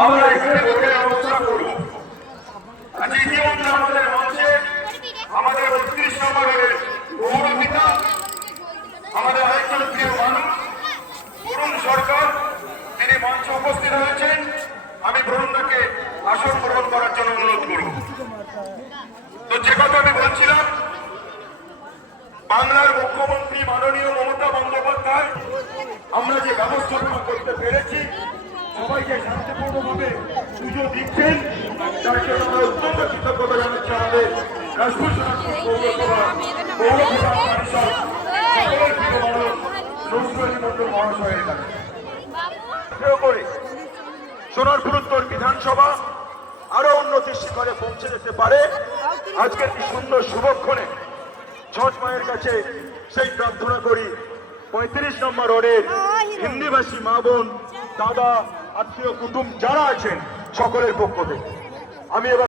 আমরা এখানে ভোটের ব্যবস্থা আচ্ছা আমাদের মঞ্চে আমাদের বত্রিশ নম্বরের আমাদের আরেকজন প্রিয় সরকার, তিনি মঞ্চে উপস্থিত হয়েছেন। আমি বরুণদাকে আসন গ্রহণ করার জন্য অনুরোধ করব। তো যে আমি বলছিলাম, বাংলার মুখ্যমন্ত্রী মাননীয় মমতা বন্দ্যোপাধ্যায়, আমরা যে ব্যবস্থাপনা করতে পেরেছি সবাইকে শান্তিপূর্ণভাবে পুজো দিচ্ছেন। তার জন্য আমরা অত্যন্ত কৃতজ্ঞতা জানাচ্ছি আমাদের বিধানসভা আরও উন্নতির শিখরে পৌঁছে যেতে পারে। আজকের কি সুন্দর শুভক্ষণে ছট মায়ের কাছে সেই প্রার্থনা করি। পঁয়ত্রিশ নম্বর ওয়ার্ডের হিন্দিভাষী মা বোন, দাদা আত্মীয় কুটুম যারা আছেন সকলের পক্ষ থেকে। আমি এবার